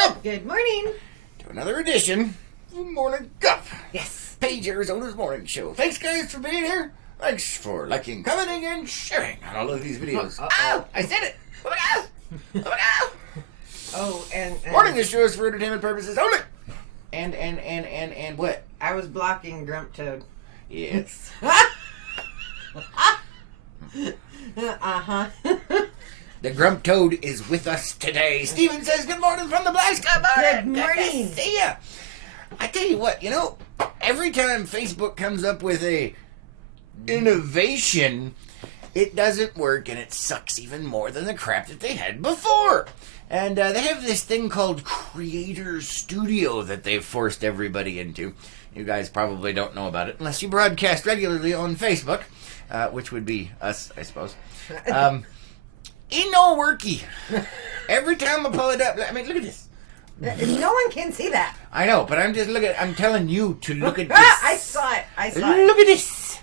welcome Good morning. to another edition of Morning Cup. Yes. Page Arizona's morning show. Thanks, guys, for being here. Thanks for liking, commenting, and sharing on all of these videos. Ow! I said it! Oh my god! Oh my god! Oh, and Morning, this show is for entertainment purposes only. And what? I was blocking Grump Toad. Yes. Uh-huh. The Grump Toad is with us today. Steven says good morning from the Black Sky Bar. Good Good morning. to see ya. I tell you what, every time Facebook comes up with a innovation, it doesn't work and it sucks even more than the crap that they had before. And they have this thing called Creator Studio that they've forced everybody into. You guys probably don't know about it unless you broadcast regularly on Facebook, which would be us, I suppose. Ain't no worky. Every time I pull it up, I mean, look at this. No one can see that. I know, but I'm telling you to look at this. I saw it. Look at this.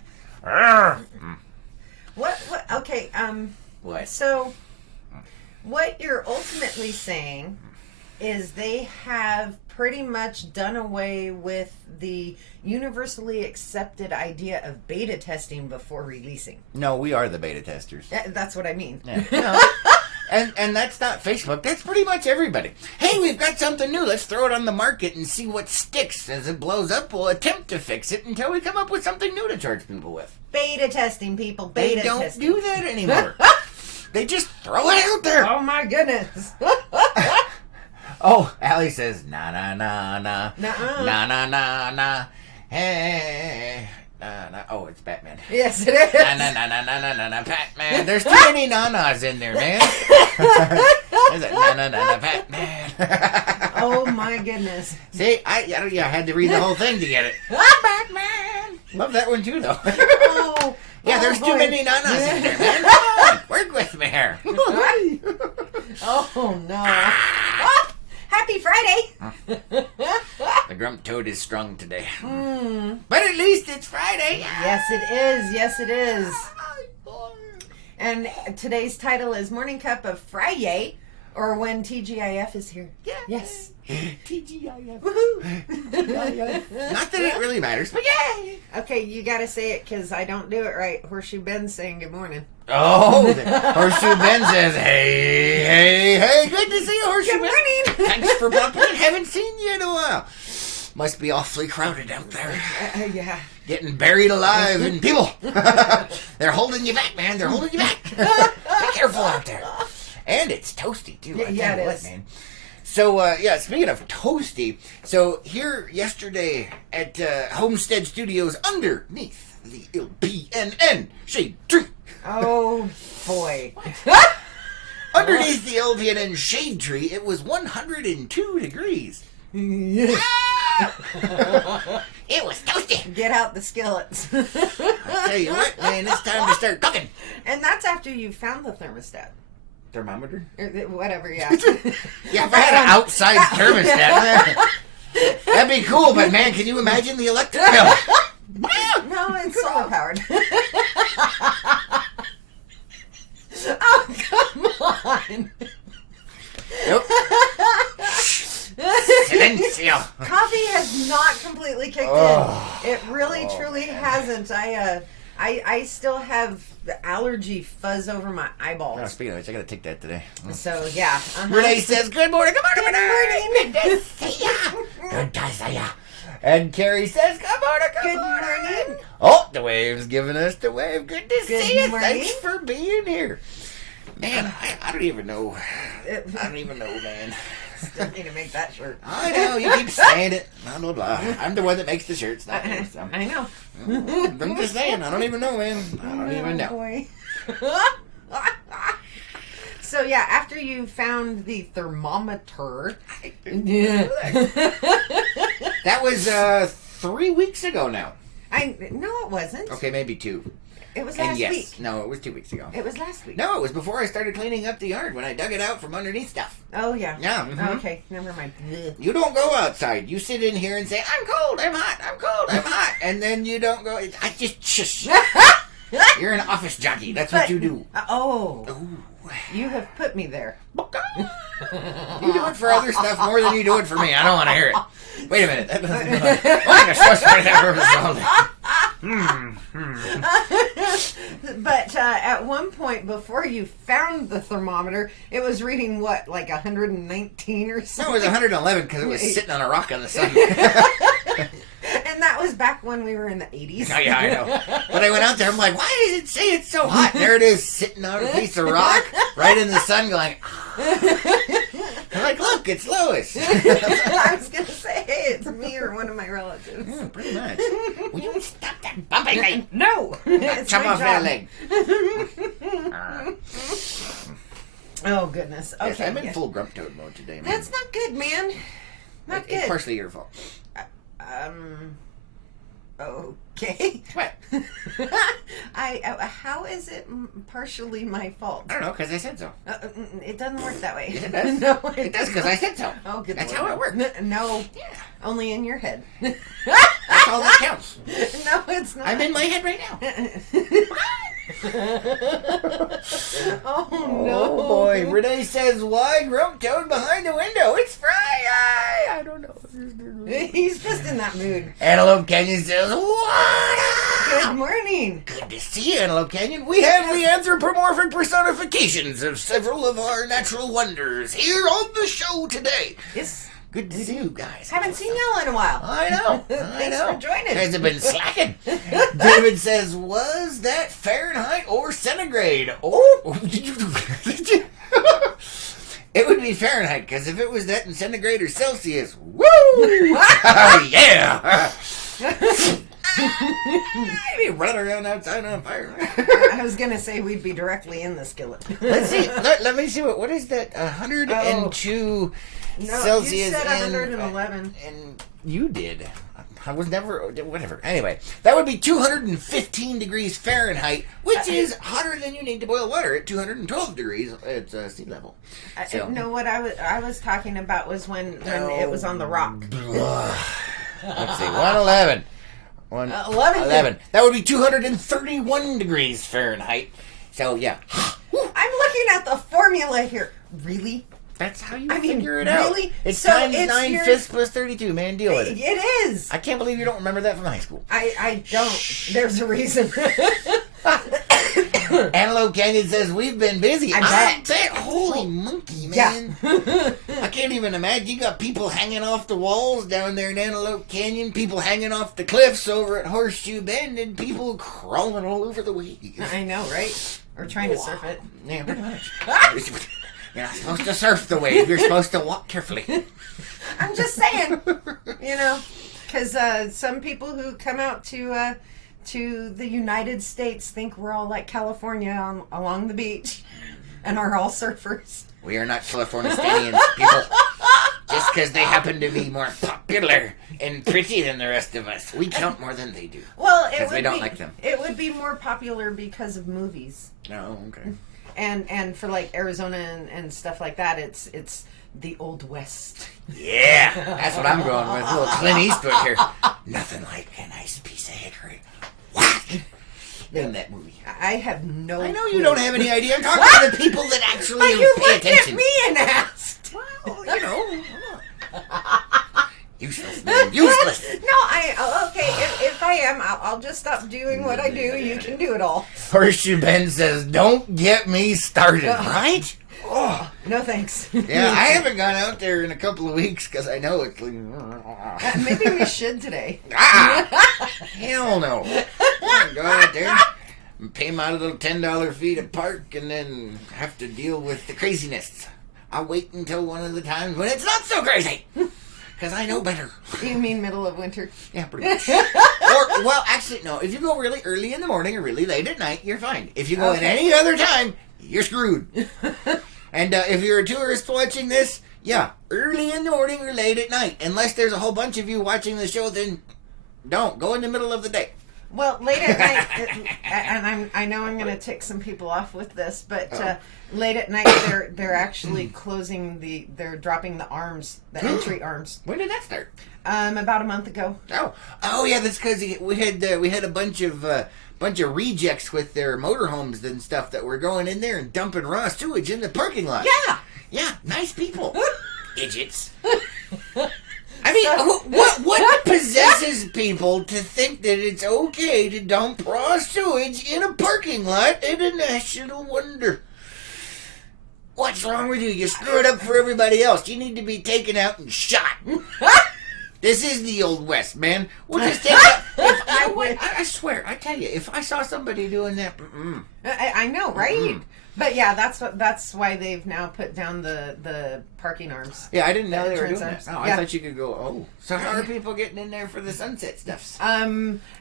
What? Okay, What? so what you're ultimately saying is they have pretty much done away with the universally accepted idea of beta testing before releasing. No, we are the beta testers. That's what I mean. Yeah. No. And that's not Facebook. That's pretty much everybody. Hey, we've got something new. Let's throw it on the market and see what sticks. As it blows up, we'll attempt to fix it until we come up with something new to charge people with. Beta testing, people. They Beta don't testing. do that anymore. They just throw it out there. Oh my goodness. Oh, Allie says, na na na na. Nuh-uh. Na na na na. Hey. Na, na. Oh, it's Batman. Yes, it is. Na na na na na na na na. Batman. There's too many nanas in there, man. There's a na na na na Batman. Oh my goodness. See, I had to read the whole thing to get it. Batman. Love that one too, though. Oh. Yeah, there's too boy. many nanas in there, man. Come on, work with me here. Oh no. Oh, happy Friday. The Grump Toad is strung today. But at least it's Friday. Yes, it is. Yes, it is. And today's title is Morning Cup of Friday, or when TGIF is here. Yeah. Yes. TGIF. Woohoo. Not that it really matters, but yay. Okay, you gotta say it because I don't do it right. Horseshoe Ben's saying good morning. Oh, Horseshoe Ben says, hey, good to see you, Horseshoe Good Ben. morning. Thanks for popping in. Haven't seen you in a while. Must be awfully crowded out there. Yeah. Getting buried alive in people. They're holding you back, man. They're holding you back. Be careful out there. And it's toasty, too. Yeah, it is. Man. So, speaking of toasty, so here yesterday at Homestead Studios underneath the LPNN shade tree. Oh boy. Underneath the LPNN shade tree, it was 102 degrees. Yes. It was toasty. Get out the skillets. I tell you what, man, it's time to start cooking. And that's after you found the thermostat. Thermometer? Or whatever, yeah. Yeah, if I had an outside thermostat, that'd be cool, but man, can you imagine the electric bill? No, it's solar powered. Oh, come on. Nope. Silencio. Coffee has not completely kicked in. It really, truly hasn't. I still have the allergy fuzz over my eyeballs. Oh, speaking of which, I gotta take that today. So, yeah. Renee says, good morning, Good morning. Good to see ya. Good to see ya. And Carrie says, good morning, Good morning. Oh, the wave's giving us the wave. Good to Good see you. morning. Thanks for being here. Man, I don't even know. I don't even know, man. Still need to make that shirt. I know, you keep saying it. Blah, blah, blah. I'm the one that makes the shirts, not you. So. I know. I'm just saying, I don't even know, man. I don't even know. Boy. So, yeah, after you found the thermometer. Yeah. That was 3 weeks ago now. No, it wasn't. Okay, maybe 2. It was And last yes, week. no, it was 2 weeks ago. It was last week. No, it was before I started cleaning up the yard when I dug it out from underneath stuff. Oh, yeah. Yeah. Oh, okay, never mind. Ugh. You don't go outside. You sit in here and say, I'm cold, I'm hot, I'm cold, I'm hot. And then you don't go, I just shush. You're an office jockey. That's what you do. Oh, Ooh. you have put me there. You do it for other stuff more than you do it for me. I don't want to hear it. Wait a minute. That doesn't go on. Why am I supposed to that purpose all day? But at one point, before you found the thermometer, it was reading what, like 119 or something? No, it was 111 because it was sitting on a rock in the sun. And that was back when we were in the 80s. Oh, yeah, I know. But I went out there, I'm like, why does it say it's so hot? There it is, sitting on a piece of rock, right in the sun, going, I'm like, look, it's Lois. I was going to say, hey, it's me or one of my relatives. Yeah, pretty much. Will you stop that bumping me? No! It's Chop my off job. that leg. Oh, goodness. Okay. Yes, I'm in full grump toad mode today, man. That's not good, man. Not It's good. partially your fault. Okay. What? How is it partially my fault? I don't know, because I said so. It doesn't work that way. Yes, it does. No, It does, because I said so. Oh, good That's Lord. how it works. No, Yeah. only in your head. That's all that counts. No, it's not. I'm in my head right now. Oh, no. Oh, boy. Renee says, why grump toad behind the window? It's Friday. I don't know. He's just in that mood. Antelope Canyon says, what Good up? morning. Good to see you, Antelope Canyon. We have the anthropomorphic personifications of several of our natural wonders here on the show today. Yes. Good to see you guys. Haven't seen y'all in a while. I know. I Thanks know. for joining. You guys have been slacking. David says, was that Fahrenheit or centigrade? Oh, it would be Fahrenheit, because if it was that in centigrade or Celsius, woo! Yeah! I'd be running around outside on fire. I was going to say we'd be directly in the skillet. Let's see. Let me see. What is that? 102 Celsius. You said and 111. And you did. I was never, whatever. Anyway, that would be 215 degrees Fahrenheit, which is hotter than you need to boil water at 212 degrees at sea level. So. No, what I was talking about was when it was on the rock. Let's see, 111. 11. That would be 231 degrees Fahrenheit. So, yeah. I'm looking at the formula here. Really? That's how you I mean, figure it out. really? It's So times it's 9 your- fifths plus 32, man. Deal with it. It is. I can't believe you don't remember that from high school. I don't. There's a reason. Antelope Canyon says, we've been busy. I bet. Holy monkey, man. Yeah. I can't even imagine. You got people hanging off the walls down there in Antelope Canyon, people hanging off the cliffs over at Horseshoe Bend, and people crawling all over the waves. I know, right? Or trying to surf it. Yeah, pretty much. You're not supposed to surf the wave. You're supposed to walk carefully. I'm just saying, because some people who come out to the United States think we're all like California along the beach, and are all surfers. We are not Californians, people. Just because they happen to be more popular and pretty than the rest of us, we count more than they do. Well, because we don't like them. It would be more popular because of movies. Oh, okay. And for like Arizona and stuff like that, it's the Old West. Yeah, that's what I'm going with. A little Clint Eastwood here. Nothing like a nice piece of hickory. Whack! In that movie. I have no. I know clue. you don't have any idea. I'm talking to the people that actually But you pay looked attention. at me and asked. Well, you know. Useless, man. Useless. Okay. If I am, I'll just stop doing what I do. You can do it all. Horseshoe Ben says, "Don't get me started." Right? Oh. No thanks. Yeah, I haven't gone out there in a couple of weeks because I know it's like. Maybe we should today. Hell no! I'm go out there, and pay my little $10 fee to park, and then have to deal with the craziness. I'll wait until one of the times when it's not so crazy, because I know better. You mean middle of winter? Yeah, pretty much. Or, well, actually, no. If you go really early in the morning or really late at night, you're fine. If you go at any other time, you're screwed. And if you're a tourist watching this, yeah, early in the morning or late at night. Unless there's a whole bunch of you watching the show, then don't. Go in the middle of the day. Well, late at night, and I know I'm going to tick some people off with this, but late at night they're actually closing they're dropping the arms, the entry arms. When did that start? About a month ago. Oh yeah, that's because we had a bunch of rejects with their motorhomes and stuff that were going in there and dumping raw sewage in the parking lot. Yeah. Yeah, nice people. Idiots. I mean, what possesses people to think that it's okay to dump raw sewage in a parking lot at a national wonder? What's wrong with you? You screw it up for everybody else. You need to be taken out and shot. This is the Old West, man. We'll just take out. I swear, I tell you, if I saw somebody doing that, I know, right? But yeah, that's why they've now put down the parking arms. Yeah, I didn't know they were doing that. Arms. Oh, I thought you could go. Oh, so how are people getting in there for the sunset stuffs?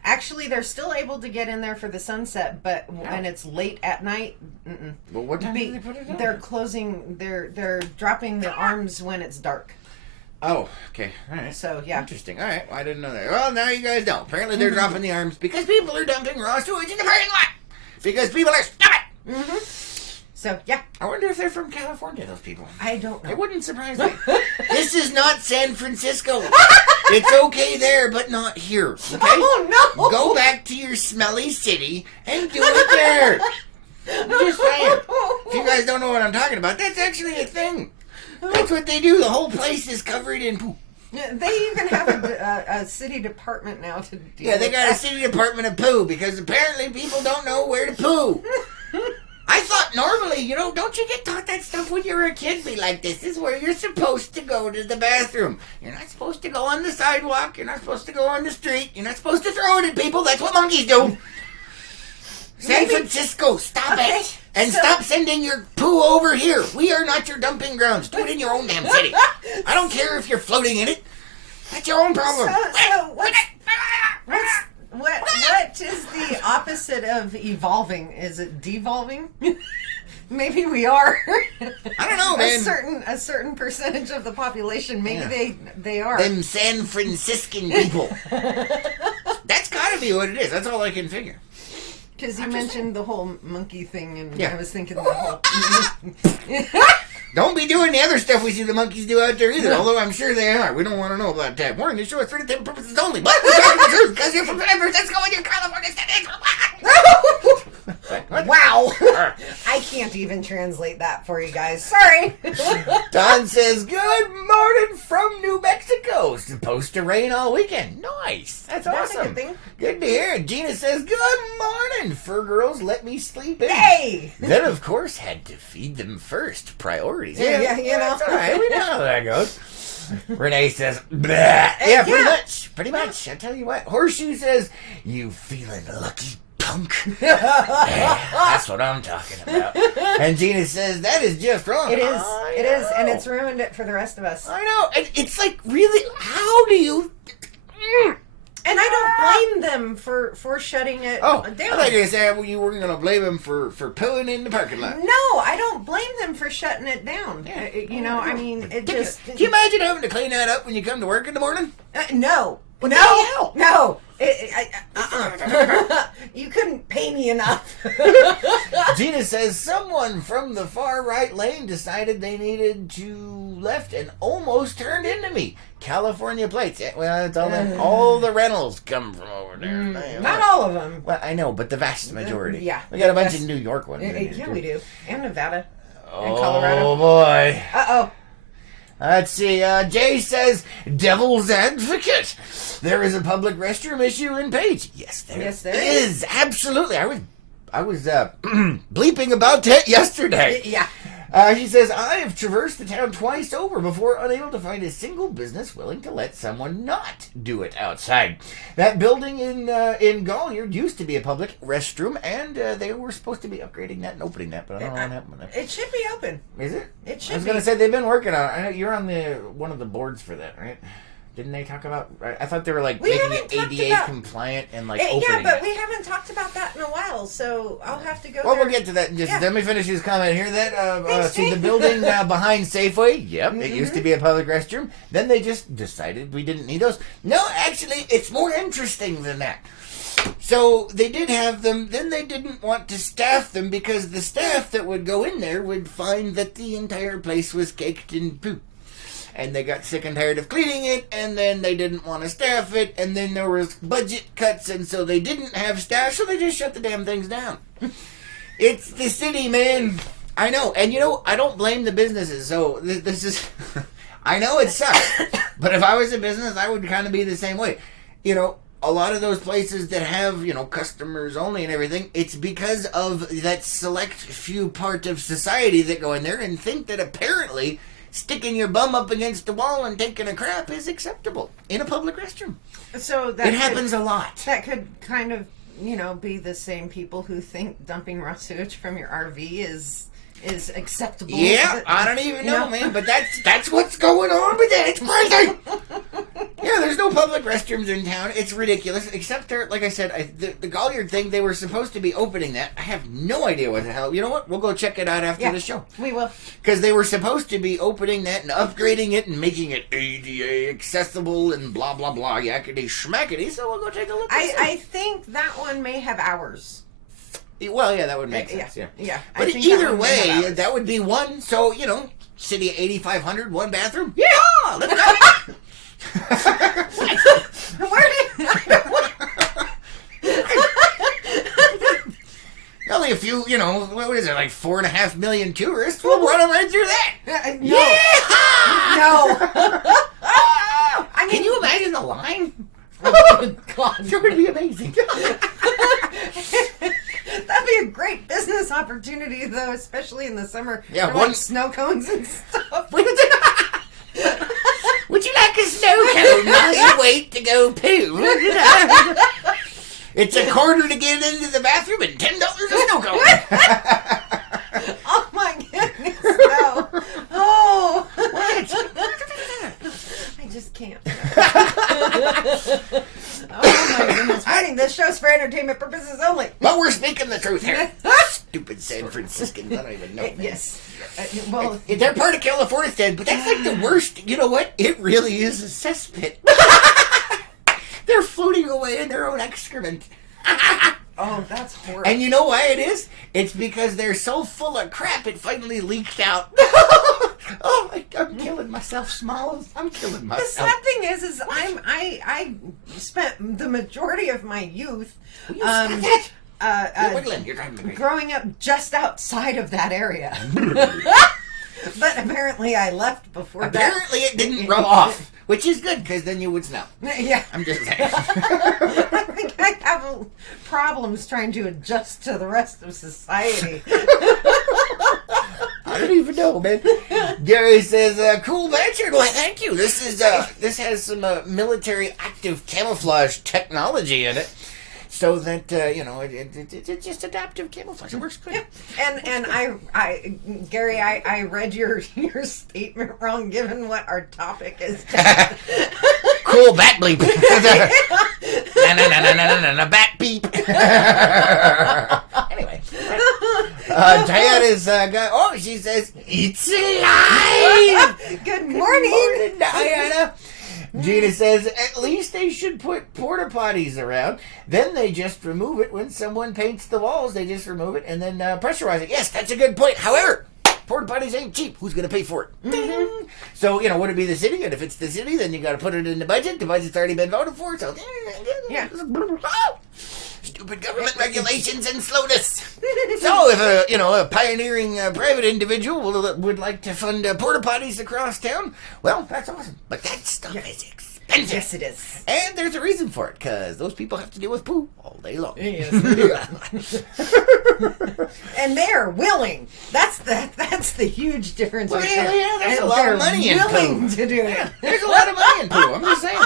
Actually, they're still able to get in there for the sunset, but when it's late at night, Well, what time do they put it on? They're closing. They're dropping the arms when it's dark. Oh, okay. All right. So, yeah. Interesting. All right. Well, I didn't know that. Well, now you guys know. Apparently, they're dropping the arms because people are dumping raw sewage in the parking lot. Because people are stupid. So, yeah. I wonder if they're from California, those people. I don't know. It wouldn't surprise me. This is not San Francisco. It's okay there, but not here. Okay? Oh, no. Go back to your smelly city and do it there. I'm just saying. If you guys don't know what I'm talking about, that's actually a thing. That's what they do. The whole place is covered in poop. They even have a city department now to deal Yeah, they with got a that. city department of poo because apparently people don't know where to poo. I thought normally, don't you get taught that stuff when you're a kid? Be like, this is where you're supposed to go to the bathroom. You're not supposed to go on the sidewalk. You're not supposed to go on the street. You're not supposed to throw it at people. That's what monkeys do. San Francisco, stop it. And stop sending your poo over here. We are not your dumping grounds. Do it in your own damn city. I don't care if you're floating in it. That's your own problem. So what is the opposite of evolving? Is it devolving? Maybe we are. I don't know, man. A certain percentage of the population, maybe they are. Them San Franciscan people. That's gotta be what it is. That's all I can figure. Because you mentioned the whole monkey thing, and Yeah. I was thinking the whole... Don't be doing the other stuff we see the monkeys do out there either, although I'm sure they are. We don't want to know about that. Warning, this show is for entertainment purposes only. But we're talking the truth because you're from San Francisco and you're California. Wow! I can't even translate that for you guys. Sorry. Don says, good morning from New Mexico. Supposed to rain all weekend. Nice. That's awesome. a good thing. Good to hear. Gina says, good morning. Fur girls, let me sleep in. Hey! Then, of course, had to feed them first. Priorities. Yeah, you know. That's all right. We know how that goes. Renee says, bleh. Yeah, pretty much. I tell you what. Horseshoe says, you feeling lucky, punk? That's what I'm talking about. And Gina says, that is just wrong. It is, and it's ruined it for the rest of us. I know. And it's like, really, how do you... And I don't blame them for shutting it down. I thought you said you were going to blame them for pooing in the parking lot. No, I don't blame them for shutting it down. Yeah. I mean, it just... Can you imagine having to clean that up when you come to work in the morning? No. What the hell? No. You couldn't pay me enough. Gina says someone from the far right lane decided they needed to left and almost turned into me. California plates. Well, it's all the rentals come from over there. Not all of them. Well, I know, but the vast majority. Yeah. We got a bunch of New York ones. Yeah, we do. And Nevada. And Oh, Colorado. boy. Uh-oh. Let's see. Jay says, devil's advocate. There is a public restroom issue in Page. Yes, there is. Absolutely. I was bleeping about that yesterday. Yeah. She says, I have traversed the town twice over before unable to find a single business willing to let someone not do it outside. That building in Golliard used to be a public restroom, and they were supposed to be upgrading that and opening that, but I don't know what happened with that. It should be open. Is it? It should be. I was going to say, they've been working on it. I know you're on one of the boards for that, right? Didn't they talk about... I thought they were making it ADA compliant and opening Yeah, but it. we haven't talked about that in a while, so I'll have to go Well, there. we'll get to that in just... Yeah. Let me finish this comment here. Thanks, See the Jake. building behind Safeway? Yep, it used to be a public restroom. Then they just decided we didn't need those. No, actually, it's more interesting than that. So they did have them, then they didn't want to staff them because the staff that would go in there would find that the entire place was caked in poop. And they got sick and tired of cleaning it, and then they didn't want to staff it, and then there was budget cuts, and so they didn't have staff, so they just shut the damn things down. It's the city, man. I know, and I don't blame the businesses. So this is, I know it sucks, but if I was a business, I would kind of be the same way. A lot of those places that have, customers only and everything, it's because of that select few part of society that go in there and think that apparently sticking your bum up against the wall and taking a crap is acceptable in a public restroom. So that it happens a lot. That could kind of, be the same people who think dumping raw sewage from your RV is acceptable. Yeah, I don't even know, man, but that's what's going on with it. It's crazy. Yeah, there's no public restrooms in town. It's ridiculous. Except there, like I said, the Galliard thing, they were supposed to be opening that. I have no idea what the hell. You know what? We'll go check it out after the show. We will. Because they were supposed to be opening that and upgrading it and making it ADA accessible and blah, blah, blah, yakety schmackety. So we'll go take a look at it. I think that one may have hours. Well, yeah, that would make sense, Yeah. But either way, that would be one. So, city of 8,500, one bathroom. Yeah, let's go. Where did only a few, what is it, like 4.5 million tourists? We'll run them right through that. No. Can you imagine the line? Oh, God. It would be amazing. That'd be a great business opportunity, though, especially in the summer. Yeah, like snow cones and stuff. Would you like a snow cone while you wait to go poo? It's $1 to get into the bathroom and $10 a snow cone. Oh my goodness, no. Oh. What? I just can't. Oh my goodness. Warning, this show's for entertainment purposes only. But we're speaking the truth here. Stupid San Franciscans, I don't even know. Yes. Well, they're part of California, but that's like the worst. You know what? It really is a cesspit. They're floating away in their own excrement. Oh, that's horrible. And you know why it is? It's because they're so full of crap it finally leaked out. Oh, I'm killing myself, Smalls. I'm killing myself. The sad thing is I spent the majority of my youth growing up just outside of that area. But apparently I left before Apparently it didn't rub off, which is good because then you would smell. Yeah. I'm just saying. I think I have problems trying to adjust to the rest of society. I don't even know, man. Gary says, cool Blanchard. Well, thank you. This has some military active camouflage technology in it. So that, it's just adaptive camouflage. It works good. Yeah. And Gary, I read your statement wrong given what our topic is. Cool bat bleep. Na bat beep. Anyway. Diana's she says, it's alive! Good morning, Diana. Gina says, at least they should put porta potties around. Then they just remove it when someone paints the walls. They just remove it and then pressurize it. Yes, that's a good point. However, porta potties ain't cheap. Who's going to pay for it? Mm-hmm. So, would it be the city? And if it's the city, then you got to put it in the budget. The budget's already been voted for. So, yeah. Stupid government regulations and slowness. So, if a pioneering private individual would like to fund porta potties across town, well, that's awesome. But that stuff is expensive. Yes, it is. And there's a reason for it, because those people have to deal with poo all day long. Yes, they do. And they are willing. That's the huge difference. Well, right yeah, there. there's And a lot of money in poo. willing to do it. Yeah, there's a lot of money in poo. I'm just saying.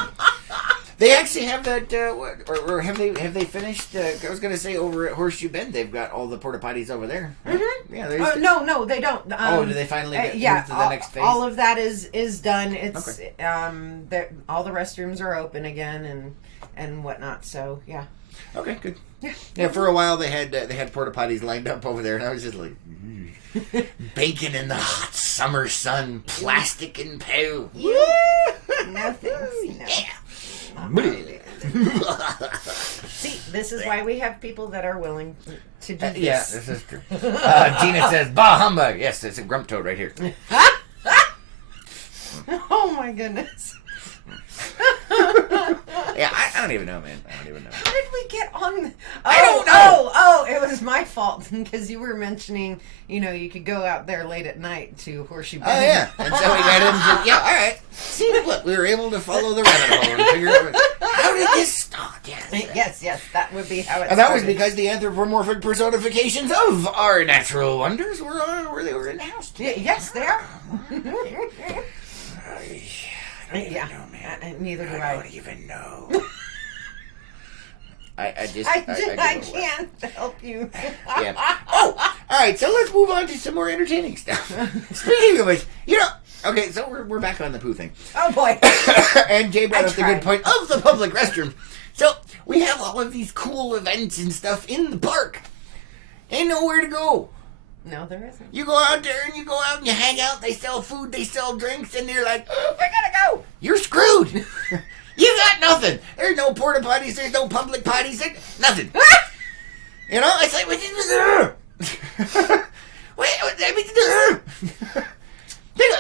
They actually have that, or have they finished? I was going to say over at Horseshoe Bend, they've got all the porta potties over there. Mm-hmm. Yeah. No, they don't. Do they finally get moved to the next phase? All of that is done. It's okay. All the restrooms are open again and whatnot. So yeah. Okay, good. Yeah. Yeah. For a while, they had porta potties lined up over there, and I was just like, bacon in the hot summer sun, plastic and poo. Yeah. No thanks. No. Yeah. See, this is why we have people that are willing to do this. Yeah, this is true. Gina says, bah humbug. Yes, it's a grump toad right here. Oh my goodness. Yeah, I don't even know, man. I don't even know. How did we get on? I don't know. Oh, it was my fault because you were mentioning, you could go out there late at night to horseshoe bend. Oh, yeah. And so we got into, yeah, all right. See, look, we were able to follow the rabbit hole and figure out, how did this start? Yes, that would be how it And that started. was because the anthropomorphic personifications of our natural wonders were they were announced. Yes, they are. I don't even know, man. Neither do I I. don't even know. I can't help you. Yeah. Oh, all right. So let's move on to some more entertaining stuff. Speaking of which, okay. So we're back on the poo thing. Oh boy. And Jay brought up the good point of the public restroom. So we have all of these cool events and stuff in the park. Ain't nowhere to go. No, there isn't. You go out there and you hang out. They sell food, they sell drinks, and you're like, oh, I gotta go. You're screwed. You got nothing. There's no porta potties. There's no public potties. There's nothing. It's like,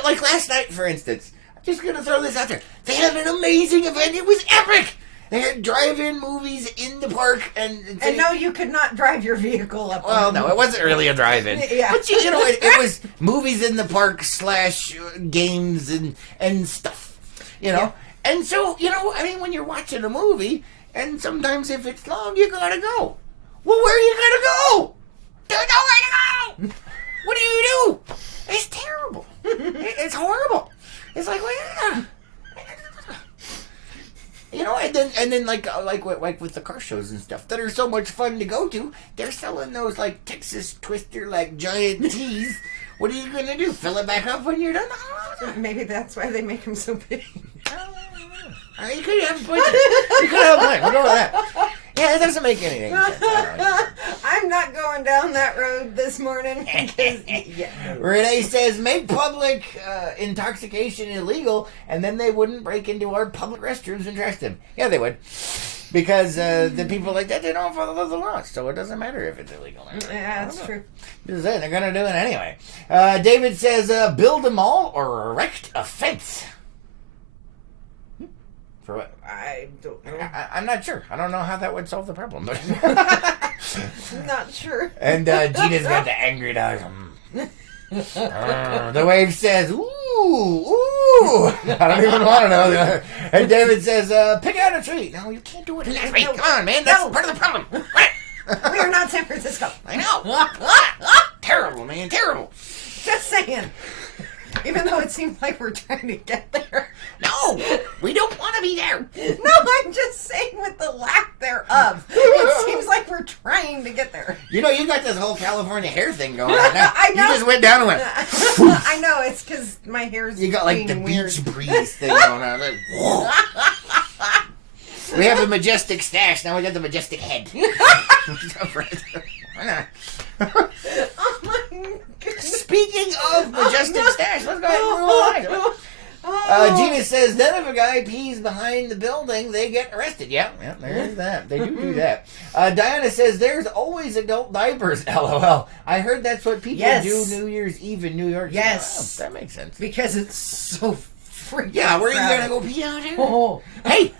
like last night, for instance. I'm just gonna throw this out there. They had an amazing event. It was epic. They had drive-in movies in the park, and no, you could not drive your vehicle up. Well, no, it wasn't really a drive-in. Yeah. But it was movies in the park / games and stuff. Yeah. And so, when you're watching a movie, and sometimes if it's long, you gotta go. Well, where are you gonna go? There's nowhere to go. What do you do? It's terrible. It's horrible. It's like, well, yeah. And then like with the car shows and stuff that are so much fun to go to, they're selling those like Texas Twister like giant teas. What are you gonna do? Fill it back up when you're done? Maybe that's why they make them so big. You could have a point. You could have a point. We'll go with that. Yeah, it doesn't make anything sense. I'm not going down that road this morning because Renee says make public intoxication illegal, and then they wouldn't break into our public restrooms and trash them. Yeah, they would, because the people like that, they don't follow the laws, so it doesn't matter if it's illegal. Yeah, that's true. They're gonna do it anyway. David says build a mall or erect a fence. For what? I don't know. I'm not sure. I don't know how that would solve the problem. But Not sure. And Gina's got the angry dog. The wave says, ooh. I don't even want to know. And David says, pick out a tree. No, you can't do it in that way. Come on, man. That's part of the problem. We are not San Francisco. I know. Terrible, man. Terrible. Just saying. Even though it seems like we're trying to get there. No, we don't want to be there. No, I'm just saying with the lack thereof. It seems like we're trying to get there. You got this whole California hair thing going on now. I know. You just went down and went. I know, it's because my hair's You got like the weird. beach breeze thing going on. We have a majestic stash. Now we got the majestic head. Oh my goodness. Speaking of majestic stash, let's go ahead and move on. Gina says, then if a guy pees behind the building, they get arrested. Yeah, there's that. They do that. Diana says, there's always adult diapers, LOL. I heard that's what people do New Year's Eve in New York. Yes. Oh, that makes sense. Because it's so freaking Yeah, where are you crowded. going to go pee out here? Hey,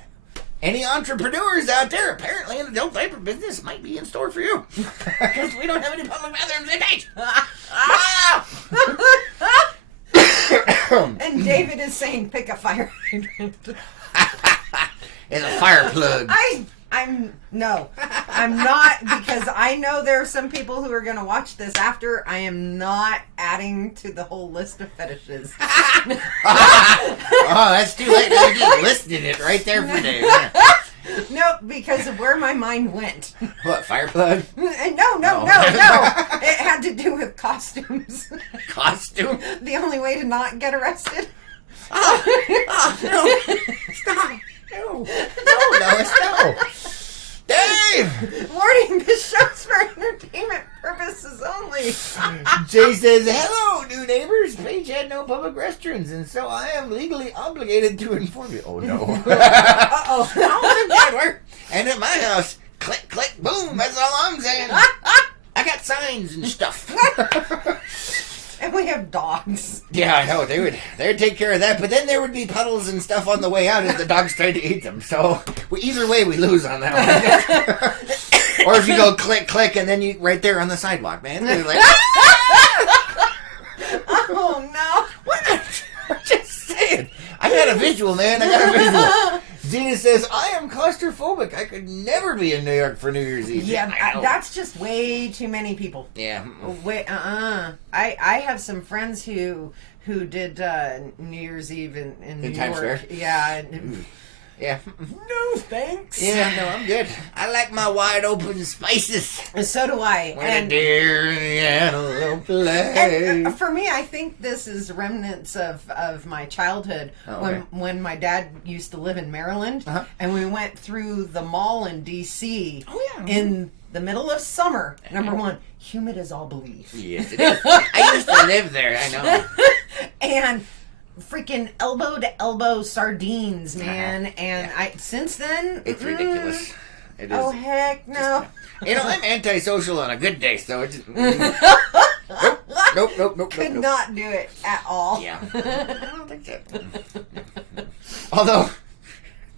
any entrepreneurs out there, apparently an adult diaper business might be in store for you. Because we don't have any public bathrooms at night. And David is saying, pick a fire hydrant. It's a fire plug. I'm not, because I know there are some people who are going to watch this after. I am not adding to the whole list of fetishes. Oh, that's too late. I just listed it right there for Dave. Yeah. Nope, because of where my mind went. What, fire plug? No. It had to do with costumes. Costume? The only way to not get arrested. Oh, no. Stop. No, Dave! Warning, this show's for entertainment purposes only. Jay says, hello, new neighbors. Paige had no public restrooms, and so I am legally obligated to inform you. Oh, no. Uh-oh. That work. And at my house, click, click, boom. That's all I'm saying. I got signs and stuff. And we have dogs. Yeah, I know. They would take care of that, but then there would be puddles and stuff on the way out as the dogs tried to eat them. So either way, we lose on that one. Or if you go click, click, and then you right there on the sidewalk, man. They're like, Oh no! What? I'm just saying. I got a visual, man. I got a visual. Zena says, I am claustrophobic. I could never be in New York for New Year's Eve. Yeah, that's just way too many people. Yeah. Wait, I have some friends who did New Year's Eve in New York. Times Square? Yeah. Yeah. No thanks. Yeah, no, I'm good. I like my wide open spaces. And so do I. When a deer and the antelope play. And for me, I think this is remnants of my childhood when my dad used to live in Maryland, and we went through the mall in D.C. In the middle of summer. Number one, humid as all belief. Yes, it is. I used to live there. I know. And freaking elbow to elbow sardines, man. And I since then it's ridiculous. It is. Oh heck no! I'm antisocial on a good day, so it's nope. Could not do it at all. Yeah, I don't think so. Although,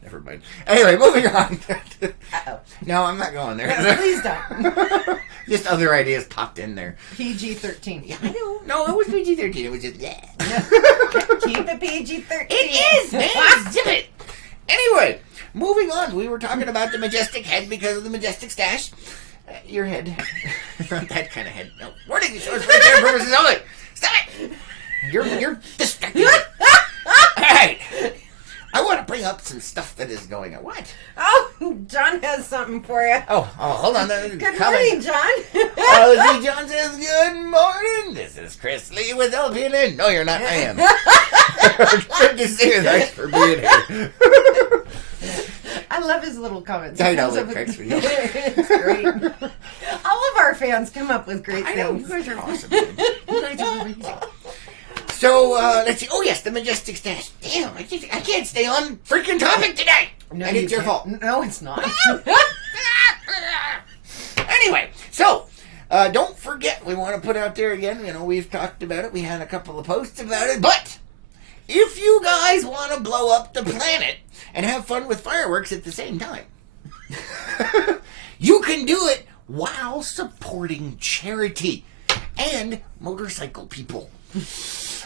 never mind. Anyway, moving on. Uh-oh. No, I'm not going there. Please don't. Just other ideas popped in there. PG-13. Yeah, I know. No, it was PG-13. It was just Keep it PG-13. It is, man. Zip it. Anyway, moving on. We were talking about the majestic head because of the majestic stash. Your head. Not that kind of head. No. Warning, show us for camera purposes only. Stop it. You're distracting me. All right. I want to bring up some stuff that is going on. What? Oh, John has something for you. Oh, hold on. Good morning, John. Oh, John says, good morning. This is Chris Lee with LPN. No, you're not. I am. Good to see you. Thanks for being here. I love his little comments. I know, it cracks me up. It's great. All of our fans come up with great things. I know, you guys are awesome. You guys are amazing. So, let's see. Oh, yes, the majestic stash. Damn, I can't stay on freaking topic today. No, and it's your fault. No, it's not. Anyway, so, don't forget, we want to put out there again, we've talked about it. We had a couple of posts about it. But, if you guys want to blow up the planet and have fun with fireworks at the same time, you can do it while supporting charity and motorcycle people.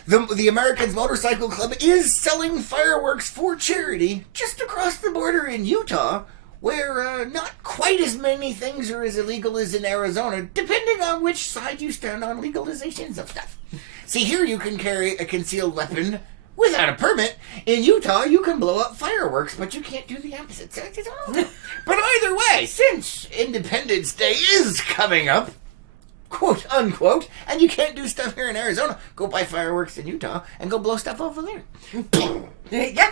The Americans Motorcycle Club is selling fireworks for charity just across the border in Utah, where not quite as many things are as illegal as in Arizona, depending on which side you stand on legalizations of stuff. See, here you can carry a concealed weapon without a permit. In Utah, you can blow up fireworks, but you can't do the opposite. But either way, since Independence Day is coming up, quote unquote, and you can't do stuff here in Arizona, go buy fireworks in Utah and go blow stuff over there. Yeah.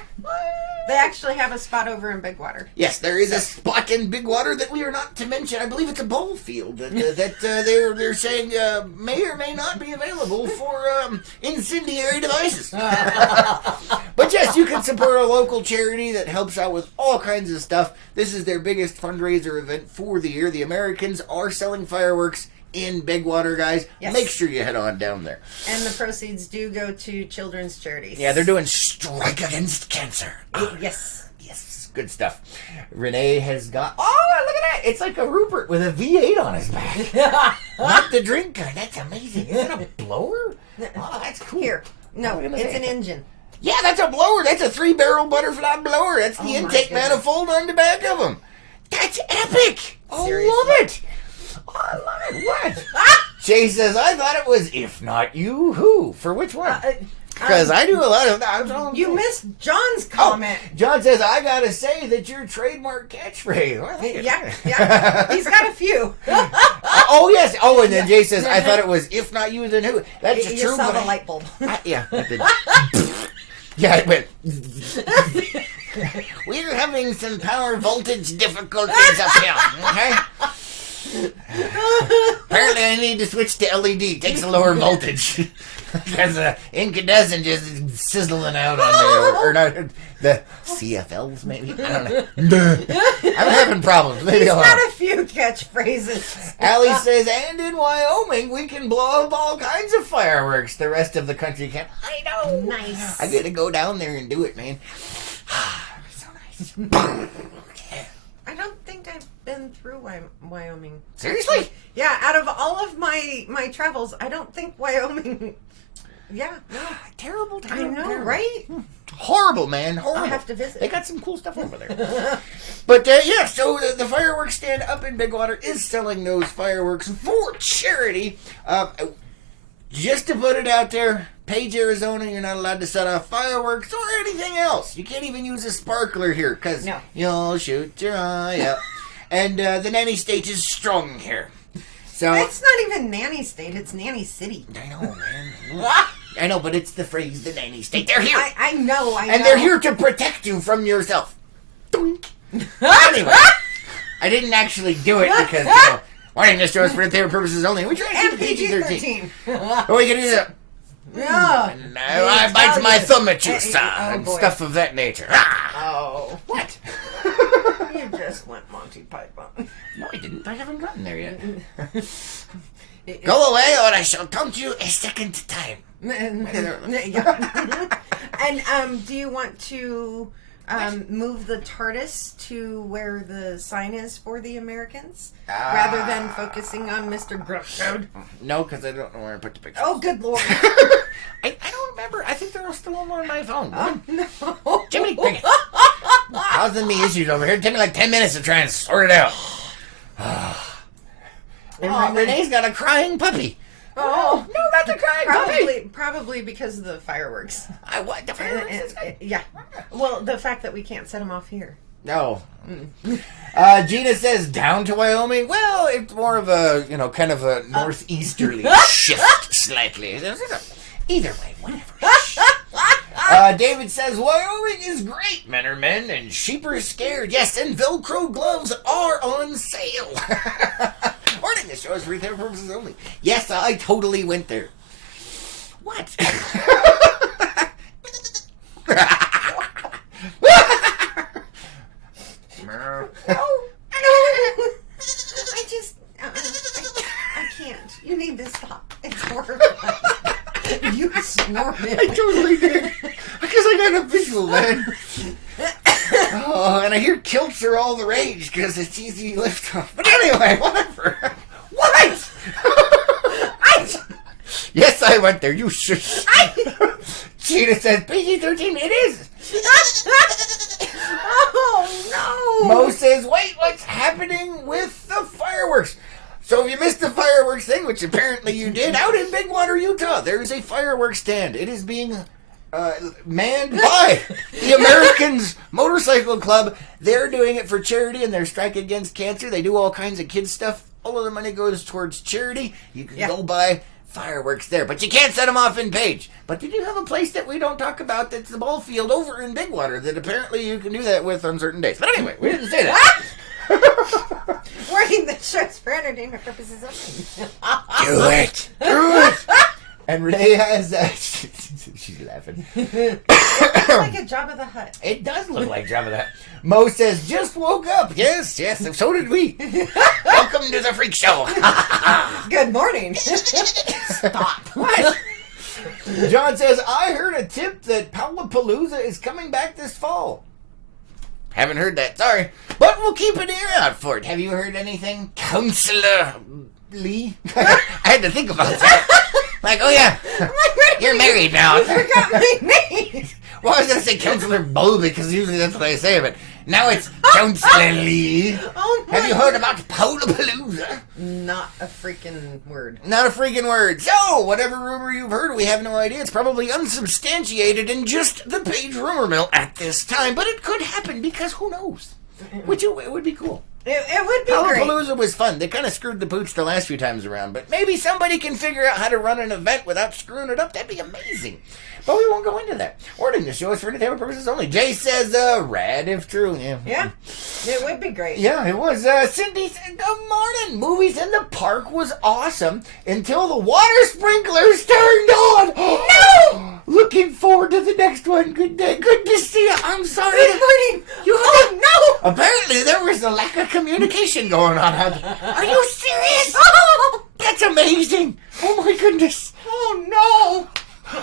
They actually have a spot over in Bigwater. Yes, there is a spot in Bigwater that we are not to mention. I believe it's a ball field that they're saying may or may not be available for incendiary devices. But yes, you can support a local charity that helps out with all kinds of stuff. This is their biggest fundraiser event for the year. The Americans are selling fireworks in Bigwater, guys. Yes. Make sure you head on down there. And the proceeds do go to children's charities. Yeah, they're doing Strike Against Cancer. Yes. Yes, good stuff. Renee has got... Oh, look at that. It's like a Rupert with a V8 on his back. Not the drink kind. That's amazing. Is it a blower? Oh, that's cool. Here. No, it's an engine. Yeah, that's a blower. That's a 3-barrel butterfly blower. That's the intake manifold on the back of them. That's epic. Seriously? I love it. I love it. What? Jay says, I thought it was If Not You, Who? For which one? Because I do a lot of that. You missed John's comment. Oh, John says, I gotta say that your trademark catchphrase. Well, yeah. He's got a few. Oh, yes. Oh, and then Jay says, I thought it was If Not You, Then Who? That's you true. You saw the light bulb. Yeah. Yeah, it went. We're having some power voltage difficulties up here, okay? Apparently, I need to switch to LED. Takes a lower voltage. Because incandescent just sizzling out on there. Or not, the CFLs, maybe? I don't know. I'm having problems. Maybe He's I'll got a few catchphrases. Allie says, and in Wyoming, we can blow up all kinds of fireworks. The rest of the country can't. I know. Nice. I gotta go down there and do it, man. So nice. I don't think I've been through Wyoming. Seriously? Yeah, out of all of my travels, I don't think Wyoming. Yeah, no. Terrible, I terrible. know, terrible. right? Horrible, man. Horrible. I'll have to visit. They got some cool stuff over there. But, yeah, so the fireworks stand up in Big Water is selling those fireworks for charity. Just to put it out there, Page, Arizona, you're not allowed to set off fireworks or anything else. You can't even use a sparkler here because you'll shoot your eye out. And the nanny state is strong here. So it's not even nanny state, it's nanny city. I know, man. I know, but it's the phrase, the nanny state. They're here. I know. And they're here to protect you from yourself. Doink. Anyway, I didn't actually do it because, warning, this show is for entertainment purposes only. We try to keep PG-13. But we can do that. Yeah. And I bite my thumb at you, son, and stuff of that nature. Oh. What? You just went Monty Python. No, I didn't. I haven't gotten there yet. Go away, or I shall taunt you a second time. Yeah. And do you want to move the TARDIS to where the sign is for the Americans, rather than focusing on Mr. Grumpcode? No, because I don't know where I put the picture. Oh, good lord! I don't remember. I think they're still on my phone. No. Jimmy, bring it. Causing me issues over here. Take me like 10 minutes to try and sort it out. And Renee's got a crying puppy. Oh no, not the crying puppy. Probably because of the fireworks. What? The fireworks? Yeah. Well, the fact that we can't set them off here. No. Gina says down to Wyoming. Well, it's more of a, kind of a northeasterly shift slightly. Either way, whatever. David says Wyoming is great, men are men, and sheep are scared. Yes, and Velcro gloves are on sale. Warning, this show is for retail purposes only. Yes, I totally went there. What? No. I can't. You need to stop. It's horrifying. You snorted. I totally did. Because I got a visual, man. Oh, and I hear kilts are all the rage because it's easy to lift off. But anyway, whatever. What? Yes, I went there. You shush. Gina says PG-13. It is. Oh, no. Mo says, wait, what's happening with the fireworks? So if you missed the fireworks thing, which apparently you did, out in Big Water, Utah, there is a fireworks stand. It is being manned by the Americans Motorcycle Club. They're doing it for charity and their strike against cancer. They do all kinds of kids stuff. All of the money goes towards charity. You can go buy fireworks there, but you can't set them off in Page. But they do have a place that we don't talk about that's the ball field over in Big Water that apparently you can do that with on certain days. But anyway, we didn't say that. Warning, the show's for entertainment purposes only. Do it. Do it. And Renee has she's laughing. It looks like a Jabba the Hutt. It does look like Jabba the Hutt. Mo says, just woke up. Yes, so did we. Welcome to the freak show. Good morning. Stop. What? John says, I heard a tip that Powell is coming back this fall. Haven't heard that, sorry. But we'll keep an ear out for it. Have you heard anything, Counselor Lee? I had to think about that. Like, oh yeah, you're married now. You forgot my name. Well, I was going to say Counselor Bull because usually that's what I say, but now it's Counselor Lee. Oh Have you heard about Powell-a-Palooza? Not a freaking word. Not a freaking word. So, whatever rumor you've heard, we have no idea. It's probably unsubstantiated in just the Page rumor mill at this time, but it could happen because who knows? Which it would be cool. It would be great. Powellapalooza was fun. They kind of screwed the pooch the last few times around, but maybe somebody can figure out how to run an event without screwing it up. That'd be amazing. But we won't go into that. Ordering the show is for entertainment purposes only. Jay says, rad if true. Yeah, it would be great. Yeah, it was. Cindy said, good morning. Movies in the park was awesome until the water sprinklers turned on. No! Looking forward to the next one. Good day. Good to see you. I'm sorry. Good morning. Oh, no! Apparently there was a lack of communication going on. Are you serious? That's amazing. Oh, my goodness. Oh, no.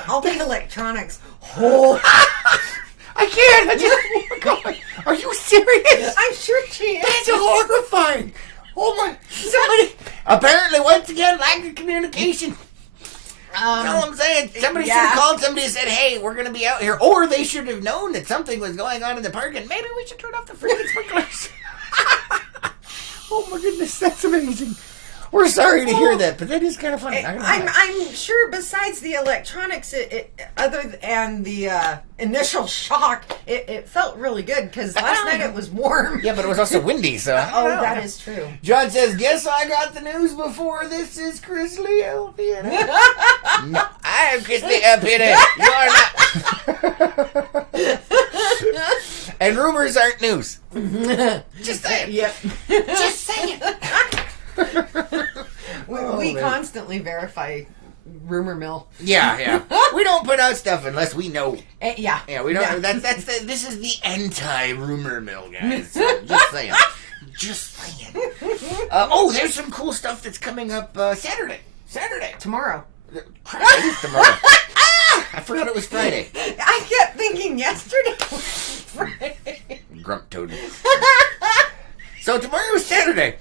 All the electronics. Oh. I can't. Oh, my God. Are you serious? I'm sure she is. That's horrifying. Oh, my. Somebody. Apparently, once again, lack of communication. That's all I'm saying. Somebody should have called somebody and said, hey, we're going to be out here. Or they should have known that something was going on in the park and maybe we should turn off the freaking sprinklers. Oh my goodness, that's amazing. We're sorry to hear that, but that is kind of funny. I'm sure besides the electronics, other than the initial shock, it felt really good because last night it was warm. Yeah, but it was also windy, so. That is true. John says, guess I got the news before. This is Chris Lee LPN. No, I am Chris Lee LPN. You are not. And rumors aren't news. Just saying. Yep. Just saying. We constantly verify rumor mill. Yeah. We don't put out stuff unless we know. Yeah. Yeah, we don't. Yeah. This is the anti-rumor mill, guys. So just saying. Just saying. There's some cool stuff that's coming up Saturday. Tomorrow. Crap, it is tomorrow. I forgot it was Friday. I kept thinking yesterday was Friday. Grump toad. So tomorrow is Saturday.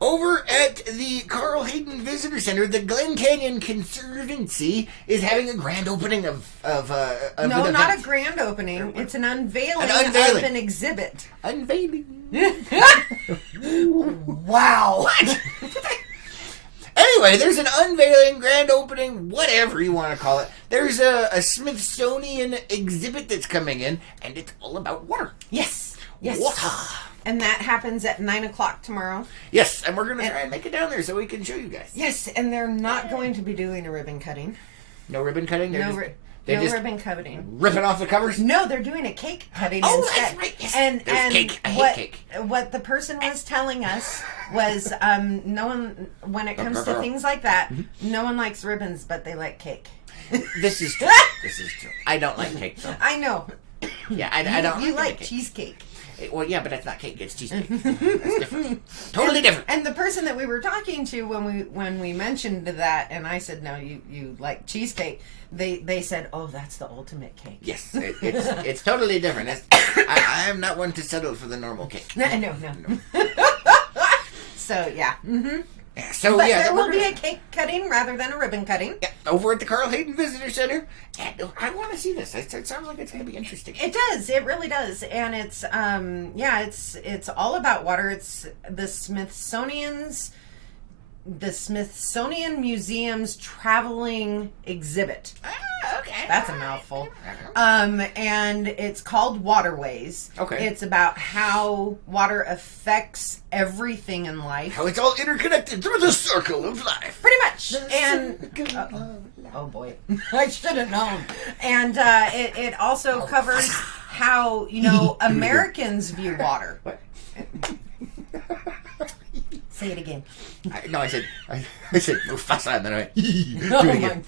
Over at the Carl Hayden Visitor Center, the Glen Canyon Conservancy is having a grand opening of an No, event. not a grand opening. It's an unveiling. Of an exhibit. Unveiling. Wow. What? Anyway, there's an unveiling, grand opening, whatever you want to call it. There's a Smithsonian exhibit that's coming in, and it's all about water. Yes. Water. And that happens at 9:00 tomorrow. Yes, and we're going to try and make it down there so we can show you guys. Yes, and they're not going to be doing a ribbon cutting. No ribbon cutting? No ribbon cutting. Ripping off the covers? No, they're doing a cake cutting instead. That's right. Yes. And cake. I hate cake. What the person was telling us was no one, when it comes to things like that, no one likes ribbons, but they like cake. This is true. I don't like cake, though. I know. Yeah, I don't. You like cheesecake. Well, yeah, but that's not cake. It's cheesecake. That's different. Totally different. And the person that we were talking to when we mentioned that, and I said, no, you like cheesecake. They said, oh, that's the ultimate cake. Yes, it's totally different. I am not one to settle for the normal cake. No. So yeah. Mm-hmm. So but there will be a cake cutting rather than a ribbon cutting. Yeah, over at the Carl Hayden Visitor Center. And I want to see this. It sounds like it's going to be interesting. It does. It really does. And it's it's all about water. It's the Smithsonian Museum's traveling exhibit. Ah, okay. That's a mouthful. And it's called Waterways. Okay. It's about how water affects everything in life. How it's all interconnected through the circle of life. Pretty much. Oh boy, I should have known. And it also covers how Americans view water. What? Say it again. I said Mufasa, and then I went, do it again.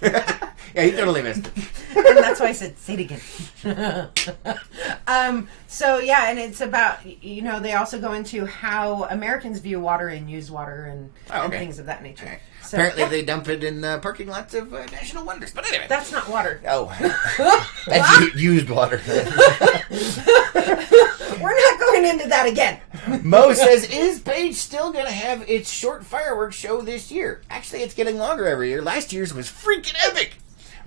Yeah, he totally missed it. And that's why I said, say it again. So, yeah, and it's about, they also go into how Americans view water and use water and things of that nature. Okay. So, apparently they dump it in parking lots of National Wonders. But anyway. That's not water. Oh. That's used water. We're not going into that again. Mo says, is Paige still going to have its short fireworks show this year? Actually, it's getting longer every year. Last year's was freaking epic.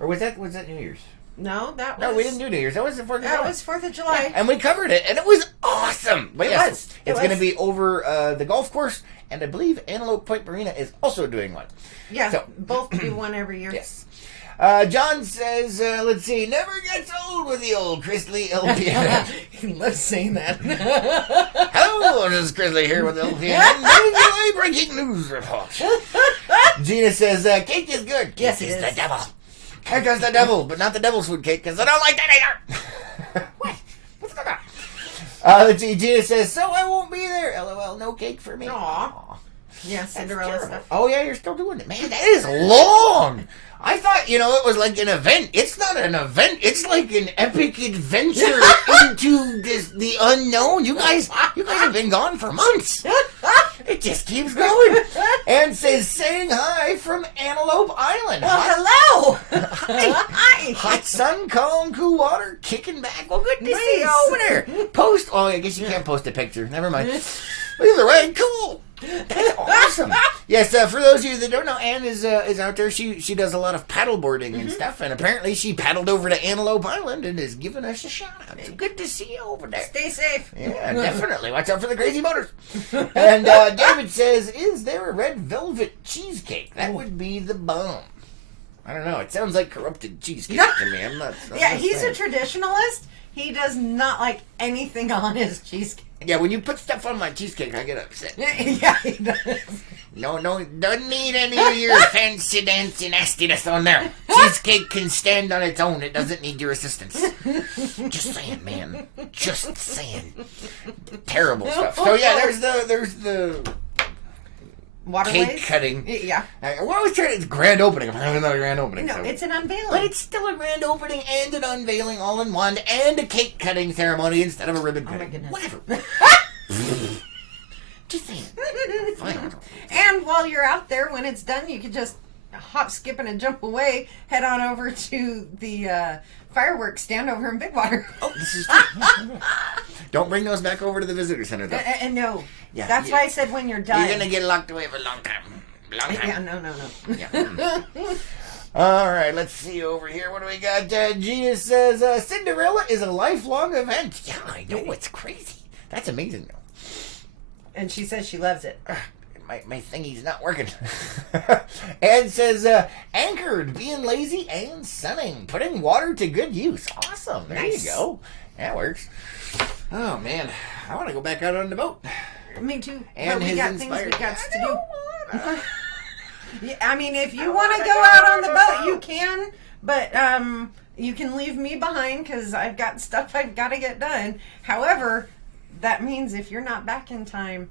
Or was that New Year's? No, we didn't do New Year's. That was the 4th of July. That was 4th of July. Yeah, and we covered it, and it was awesome. But yes, It was going to be over the golf course, and I believe Antelope Point Marina is also doing one. Yeah, so, both do one every year. Yes. John says, let's see, never gets old with the old Chrisley LPN. He loves saying that. Hello, this is Chrisley here with LPN. Breaking news report. Gina says, cake is good. Cake Yes, it is is. the devil. Cake is the devil, but not the devil's food cake, because I don't like that either. What? What's going on? Let's see, Gina says, so I won't be there. LOL, no cake for me. Aw. Yeah, Cinderella stuff. Oh, yeah, you're still doing it. Man, that is long. I thought, it was like an event. It's not an event. It's like an epic adventure into the unknown. You guys have been gone for months. It just keeps going. And says, saying hi from Antelope Island. Well, hello. Hi. Hot sun, calm, cool water, kicking back. Well, good to see you Nice. over there. Post. Oh, I guess you can't post a picture. Never mind. Either way, cool. That's awesome. Yes, for those of you that don't know, Anne is out there. She does a lot of paddleboarding and stuff, and apparently she paddled over to Antelope Island and is giving us a shout out. It's good to see you over there. Stay safe. Yeah, definitely. Watch out for the crazy motors. And David says, is there a red velvet cheesecake? That would be the bomb. I don't know. It sounds like corrupted cheesecake to me. I'm not He's a traditionalist. He does not like anything on his cheesecake. Yeah, when you put stuff on my cheesecake, I get upset. Yeah, he does. No, doesn't need any of your fancy dancy nastiness on there. Cheesecake can stand on its own. It doesn't need your assistance. Just saying, man. Just saying. Terrible stuff. So yeah, there's the Waterways? cake cutting. Yeah. What was trying? It's grand opening. Apparently not a grand opening. No, so. it's an unveiling. But it's still a grand opening and an unveiling all in one, and a cake cutting ceremony instead of a ribbon cutting. my goodness. Whatever. Just saying. Fine. And while you're out there, when it's done, you can just hop, skip, and a jump away, head on over to the fireworks stand over in Bigwater. Oh, this is true. Don't bring those back over to the visitor center, though. And no. Yeah, That's why I said when you're done. You're going to get locked away for a long time. Long time. Yeah, no. Yeah. All right, let's see over here. What do we got? Gina says, Cinderella is a lifelong event. Yeah, I know. It's crazy. That's amazing, though. And she says she loves it. My thingy's not working. Ed says, anchored, being lazy and sunning, putting water to good use. Awesome. There Nice. you go. That works. Oh, man. I want to go back out on the boat. Me too. And but we his got inspired. things we got to do. Yeah, I mean, if you want to go out on the boat, you can. But you can leave me behind because I've got stuff I've got to get done. However, that means if you're not back in time,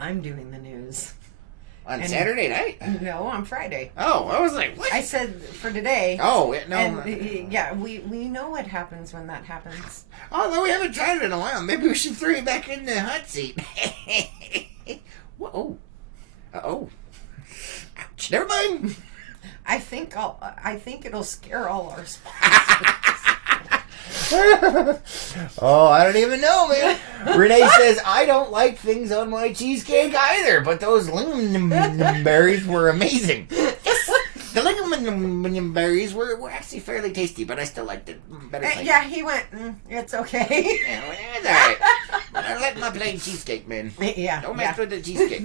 I'm doing the news. On Saturday night? No, on Friday. Oh, I was like, what? I said for today. Oh, no. And, yeah, we know what happens when that happens. Although we haven't tried it in a while. Maybe we should throw you back in the hot seat. Whoa. Uh-oh. Ouch. Never mind. I think it'll scare all our sponsors. Oh, I don't even know, man. Renee says, I don't like things on my cheesecake either, but those lingonberries were amazing. Yes, the lingonberries were actually fairly tasty, but I still liked it better. Yeah, he went, it's okay. Yeah, well, that's all right. But I like my plain cheesecake, man. Yeah. Don't mess with the cheesecake.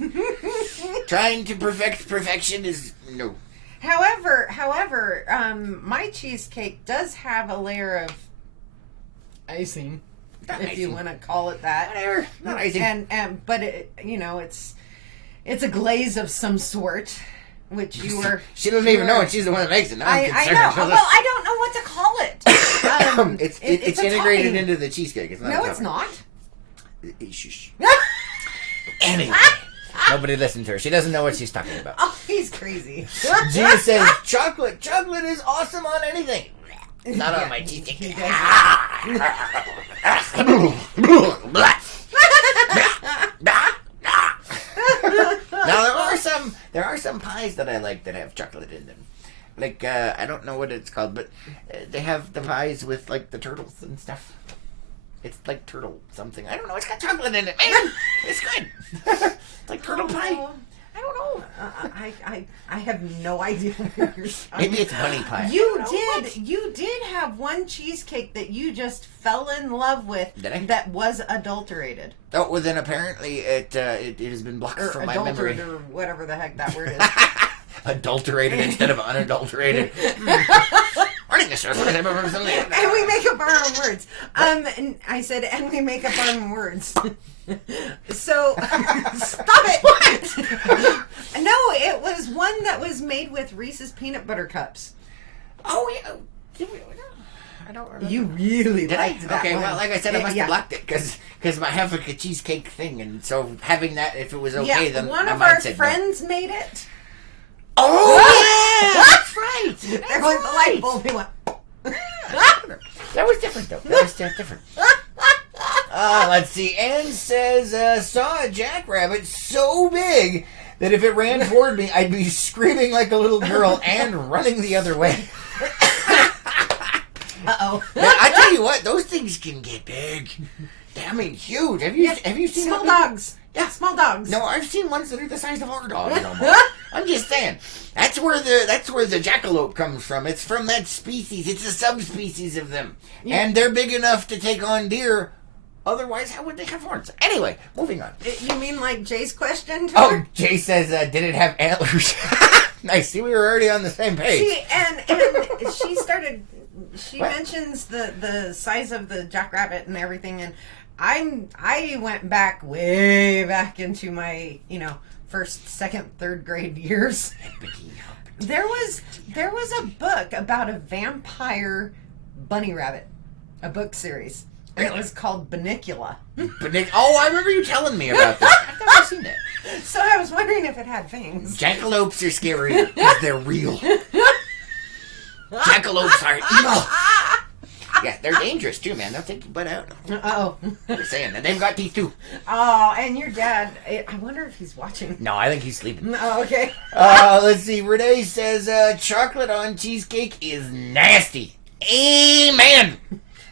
Trying to perfect perfection is no. However, my cheesecake does have a layer of icing, Not if icing. you want to call it that. Whatever. Not icing. But it, it's a glaze of some sort, which you were. She doesn't even know, and she's the one that makes it. Now I'm I concerned. know. Well, I don't know what to call it. It's a integrated topping. into the cheesecake. It's not. No, a it's topping. not. Shush. Anyway, nobody listened to her. She doesn't know what she's talking about. Oh, he's crazy. Gina says chocolate. Chocolate is awesome on anything. Not on my cheesecake. He does. Now there are some pies that I like that have chocolate in them. Like I don't know what it's called, but they have the pies with like the turtles and stuff. It's like turtle something. I don't know. It's got chocolate in it, man. It's good. It's like turtle pie. I don't know. I have no idea where you're Maybe it's bunny pie. You did have one cheesecake that you just fell in love with. Did I? That was adulterated. Oh, well then apparently it has been blocked Or from my memory. adulterated, or whatever the heck that word is. adulterated instead of unadulterated. Morning, sir. And we make up our own words. And I said, and we make up our own words. So, stop it. What? No, it was one that was made with Reese's peanut butter cups. Oh, yeah. I don't remember. You really liked that Okay, one. well, like I said, I must have blocked it because I have like a cheesecake thing, and so having that, if it was okay, then one my of mind our said friends made it. Oh, yeah! That's right! There went the light bulb. He went. That was different, though. That was different. Let's see. Ann says, saw a jackrabbit so big that if it ran toward me, I'd be screaming like a little girl and running the other way. Uh-oh. Now, I tell you what, those things can get big. I mean, huge. Have you seen small dogs? Yeah, small dogs. No, I've seen ones that are the size of our dogs almost. I'm just saying. That's where the jackalope comes from. It's from that species. It's a subspecies of them. Yeah. And they're big enough to take on deer. Otherwise, how would they have horns? Anyway, moving on. You mean like Jay's question to Oh, her? Jay says, did it have antlers? Nice. See, we were already on the same page. She mentions the size of the jackrabbit and everything, and I went way back into my, first, second, third grade years. There was a book about a vampire bunny rabbit, a book series. And it was called Bunnicula. Oh, I remember you telling me about this. I've never seen that. So I was wondering if it had fangs. Jackalopes are scary because they're real. Jackalopes are evil. Yeah, they're dangerous too, man. They'll take your butt out. Oh. They're saying that. They've got teeth too. Oh, and your dad, I wonder if he's watching. No, I think he's sleeping. Oh, okay. Let's see. Renee says chocolate on cheesecake is nasty. Amen.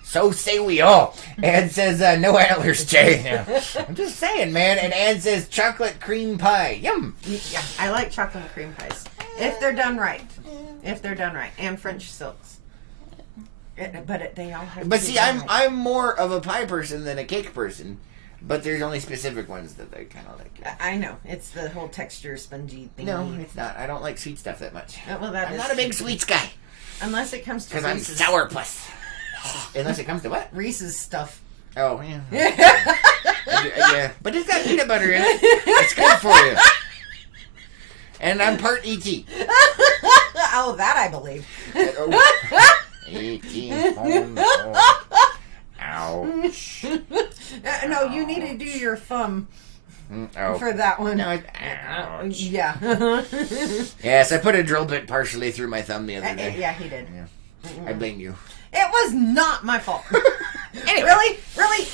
So say we all. Ann says, no antlers, Jay. Yeah. I'm just saying, man. And Ann says, chocolate cream pie. Yum. Yeah, I like chocolate and cream pies. If they're done right. And French silks. But they all have But to be see, done right. I'm more of a pie person than a cake person. But there's only specific ones that I kind of like. I know. It's the whole texture, spongy thing. No, it's not. I don't like sweet stuff that much. Well, I'm not a big sweets guy. Unless it comes to Because I'm sourpuss. Unless it comes to what? Reese's stuff. Oh, yeah. Yeah. But it's got peanut butter in it. It's good for you. And I'm part E.T. Oh, that I believe. E.T. home. Ouch. No, you need to do your thumb Oh. for that one. No, ouch. Yeah. Yes, I put a drill bit partially through my thumb the other day. Yeah, he did. Yeah. I blame you. It was not my fault. Anyway. Really?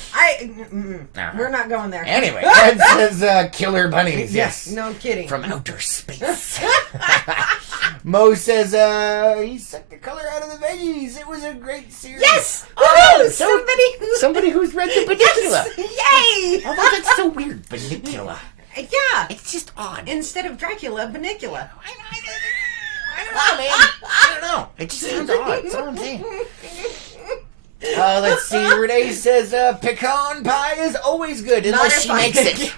We're not going there. Anyway, Ed says killer bunnies. Yes. No kidding. From outer space. Mo says he sucked the color out of the veggies. It was a great series. Yes! Oh, somebody who's read the Bunnicula. Yes! Yay! Although that's so weird, Bunnicula. Yeah. It's just odd. Instead of Dracula, Bunnicula. I don't know, man. I don't know. It just sounds odd. That's all I'm saying. Let's see. Renee says pecan pie is always good unless she makes it.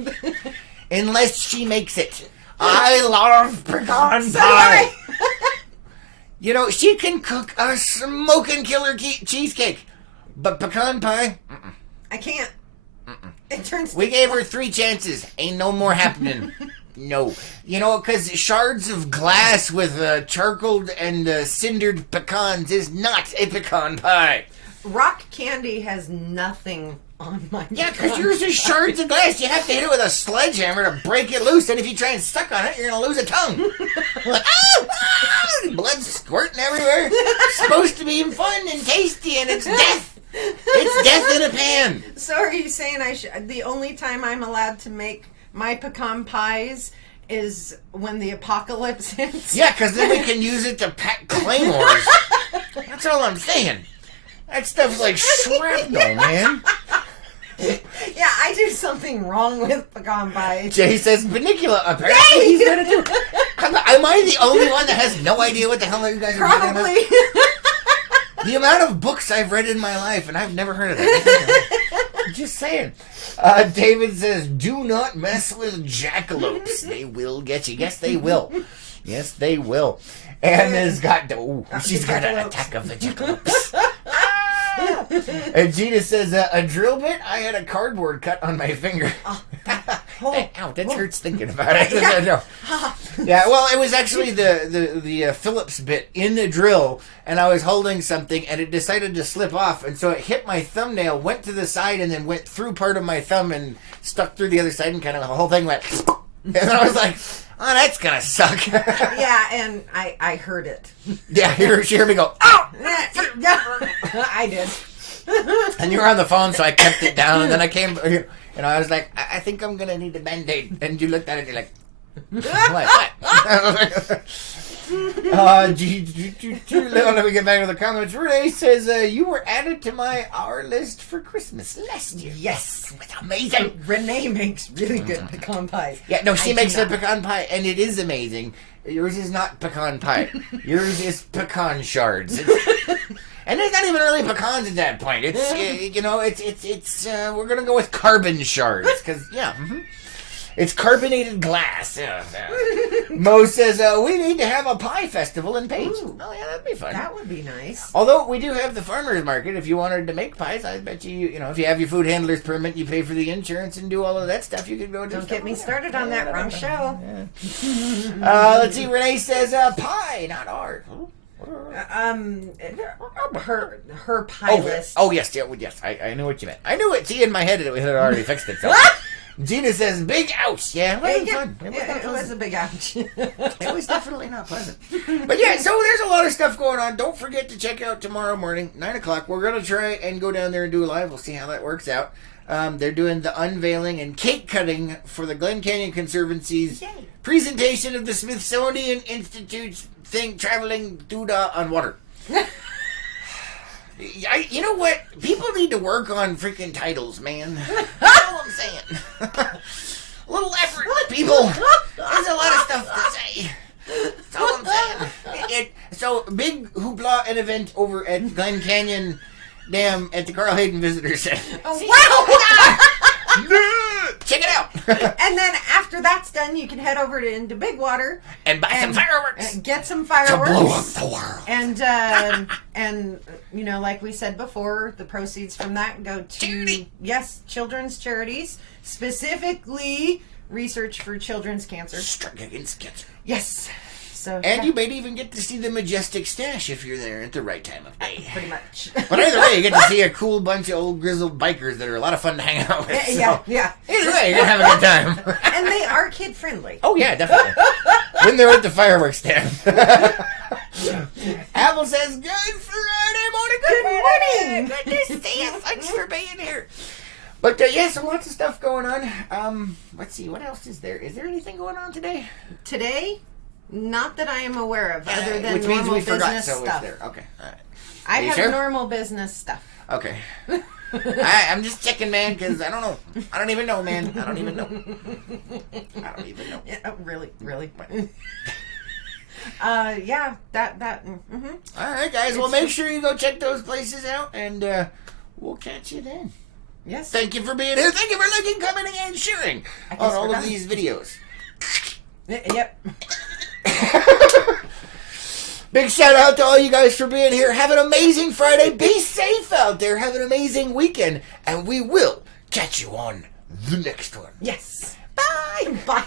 Unless she makes it. I love pecan pie. You know, she can cook a smoking killer cheesecake, but pecan pie, I can't. It turns. We gave her 3 chances. Ain't no more happening. No. You know, because shards of glass with charcoaled and cindered pecans is not a pecan pie. Rock candy has nothing on my. Yeah, because yours is shards of glass. You have to hit it with a sledgehammer to break it loose, and if you try and suck on it, you're going to lose a tongue. Like, blood squirting everywhere. It's supposed to be fun and tasty, and it's death. It's death in a pan. So are you saying the only time I'm allowed to make my pecan pies is when the apocalypse hits? Yeah, because then we can use it to pack claymores. That's all I'm saying. That stuff's like shrapnel, man. Yeah, I do something wrong with pecan pie. Jay says Bunnicula. Apparently he's gonna do. Am I the only one that has no idea what the hell you guys are talking about? Probably. The amount of books I've read in my life, and I've never heard of it. I'm just saying. David says, do not mess with jackalopes. They will get you. Yes, they will. Yes, they will. And has got she's got an attack of the jackalopes. And Gina says, a drill bit? I had a cardboard cut on my finger. Ow, that hurts thinking about it. No. Yeah, well, it was actually the Phillips bit in the drill, and I was holding something, and it decided to slip off, and so it hit my thumbnail, went to the side, and then went through part of my thumb and stuck through the other side, and kind of the whole thing went... And then I was like, oh, that's gonna suck. Yeah, and I heard it. Yeah, she heard me go, oh! I did. And you were on the phone, so I kept it down, and then I came, and I was like, I think I'm gonna need a Band-Aid. And you looked at it, and you're like, what? Let me get back to the comments. Renee says, you were added to my our list for Christmas last year. Yes. It was amazing. Renee makes really good pecan pies. Yeah, no, she makes a pecan pie, and it is amazing. Yours is not pecan pie. Yours is pecan shards. And there's not even really pecans at that point. It's, it's we're going to go with carbon shards, because, it's carbonated glass. Mo says, we need to have a pie festival in Page. Ooh, oh, yeah, that'd be fun. That would be nice. Although, we do have the farmer's market. If you wanted to make pies, I bet you, if you have your food handler's permit, you pay for the insurance and do all of that stuff, you could go do Don't get me started on that wrong show. Yeah. Let's see, Renee says, pie, not art. Her pie list. Oh, yes, I knew what you meant. I knew it. See, in my head, it had already fixed itself. Gina says, big ouch. Yeah, it wasn't fun. It was a big ouch. It was definitely not pleasant. But yeah, so there's a lot of stuff going on. Don't forget to check out tomorrow morning, 9 o'clock. We're going to try and go down there and do a live. We'll see how that works out. They're doing the unveiling and cake cutting for the Glen Canyon Conservancy's presentation of the Smithsonian Institute's traveling doodah on water. You know what? People need to work on freaking titles, man. That's all I'm saying. A little effort, people. There's a lot of stuff to say. That's all I'm saying. So, big hoopla and event over at Glen Canyon Dam at the Carl Hayden Visitor Center. Oh, wow! Check it out. And then after that's done, you can head over into Big Water and buy some fireworks. Get some fireworks to blow up the world. And like we said before, the proceeds from that go to charity. Yes, children's charities, specifically research for children's cancer. Strike against cancer. Yes. So, and you might even get to see the majestic stash if you're there at the right time of day. Pretty much. But either way, you get to see a cool bunch of old grizzled bikers that are a lot of fun to hang out with. Yeah. Either way, you're going to have a good time. And they are kid-friendly. Oh, yeah, definitely. When they're at the fireworks stand. Apple says, good Friday morning. Good morning. Good to see you. Thanks for being here. But, so lots of stuff going on. Let's see, what else is there? Is there anything going on today? Today? Not that I am aware of, other than which means normal we forgot, business so stuff. It's there. Okay, all right. I have sure? normal business stuff. Okay. I'm just checking, man, because I don't know. I don't even know, man. I don't even know. Yeah, really. Yeah, that. Mm-hmm. All right, guys. Well, make sure you go check those places out, and we'll catch you then. Yes. Thank you for being here. Thank you for liking, commenting, and sharing on all of these videos. Yep. Big shout out to all you guys for being here. Have an amazing Friday. Be safe out there. Have an amazing weekend. And we will catch you on the next one. Yes. Bye. Bye.